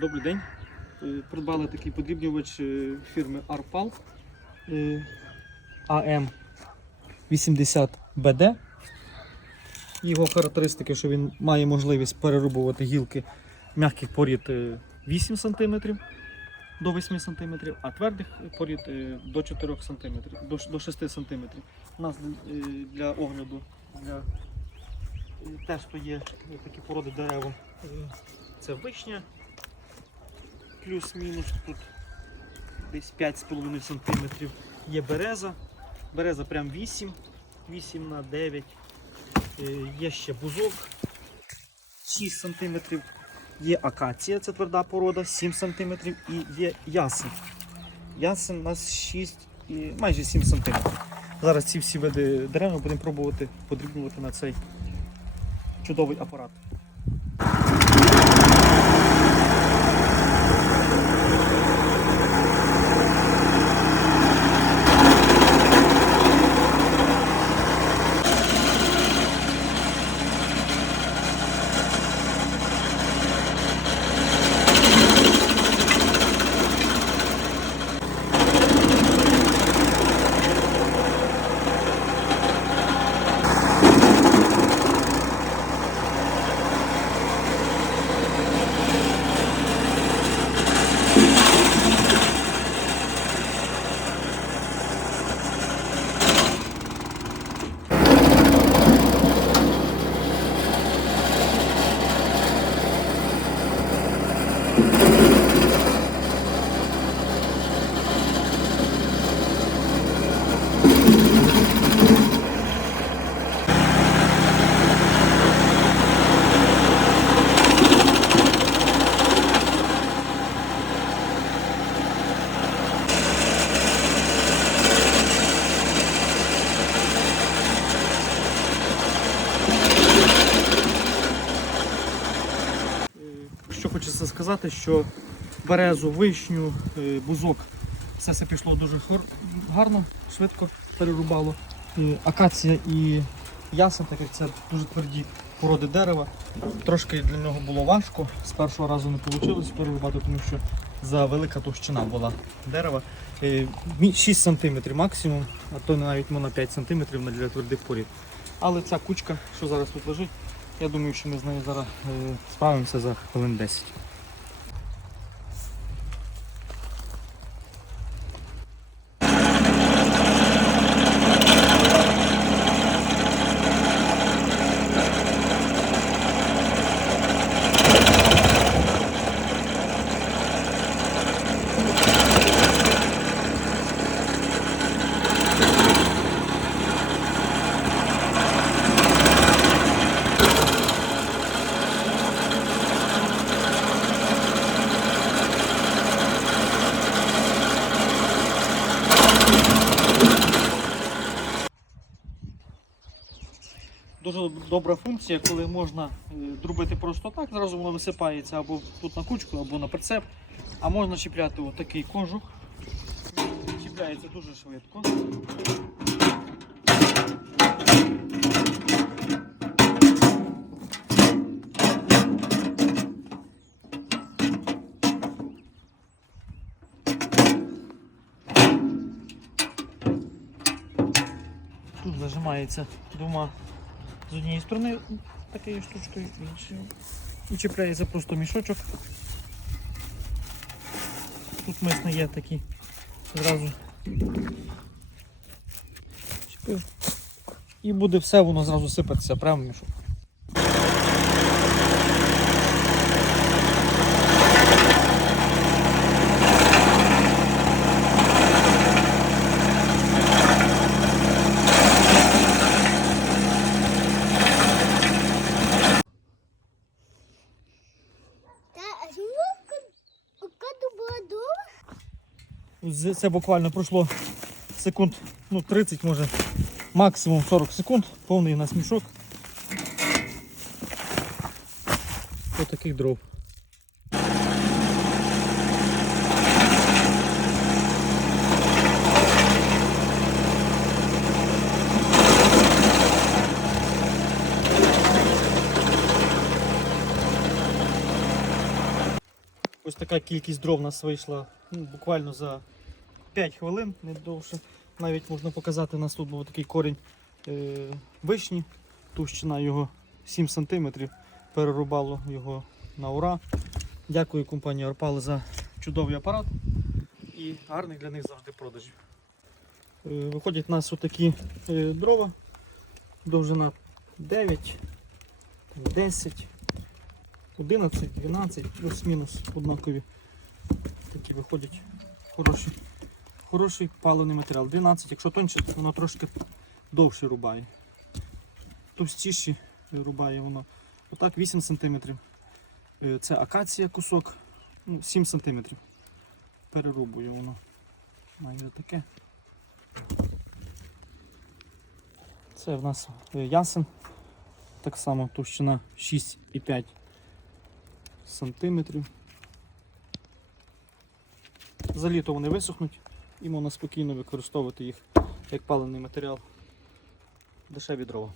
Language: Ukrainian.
Добрий день. Е, Придбали такий подрібнювач е, фірми Arpal е, AM80BD. Його характеристики, що він має можливість перерубувати гілки м'яких порід е, 8 см до 8 см, а твердих порід е, до 4 см, до, 6 см. У нас е, для огляду для е, тесту є е, такі породи дерева. Е, Це вишня, плюс-мінус тут десь 5,5 см. Є береза. Береза прям 8, 8 на 9. Е, Є ще бузок 6 см. Є акація, це тверда порода, 7 см. І є ясен. Ясен у нас 6 і майже 7 см. Зараз ці всі види дерев ми будемо пробувати подрібнювати на цей чудовий апарат. Е, Що хочеться сказати, що березу, вишню, е, бузок, все це пішло дуже гарно, швидко перерубало. Е, Акація і ясен, так як це дуже тверді породи дерева. Трошки для нього було важко. З першого разу не вийшло перерубати, тому що за велика товщина була дерева. Е, 6 см максимум, а то навіть можна 5 см для твердих порід. Але ця кучка, що зараз тут лежить, я думаю, що ми з нею зараз е, справимося за хвилин 10. Дуже добра функція, коли можна е, дробити просто так, зразу воно висипається або тут на кучку, або на прицеп. А можна чіпляти отакий кожух. Чіпляється дуже швидко. Тут зажимається двома з однієї сторони такою штучкою, іншою. І чіпляється просто мішочок. Тут мисне є такі. Зразу. І буде все, воно зразу сипатися прямо в мішок. Та а чому у каду була довга? З- Це буквально пройшло секунд ну, 30, може максимум 40 секунд, повний у нас мішок. Ось таких дров. Ось така кількість дров у нас вийшла ну, буквально за 5 хвилин, не довше. Навіть можна показати, у нас тут був такий корінь е, вишні, товщина його 7 см. Перерубало його на ура. Дякую компанії Арпали за чудовий апарат і гарних для них завжди продажів. Е, Виходять у нас отакі е, дрова, довжина 9, 10, 11, 12, плюс-мінус однакові. Такі виходять хороші, хороший паливний матеріал. 12, якщо тоньше, воно трошки довше рубає. Товстіші рубає воно. Отак 8 см. Це акація кусок, ну, 7 см. Перерубує воно. Має таке. Це в нас е, ясен. Так само товщина 6,5 сантиметрів. За літо вони висохнуть і можна спокійно використовувати їх як паливний матеріал. Дешеві дрова.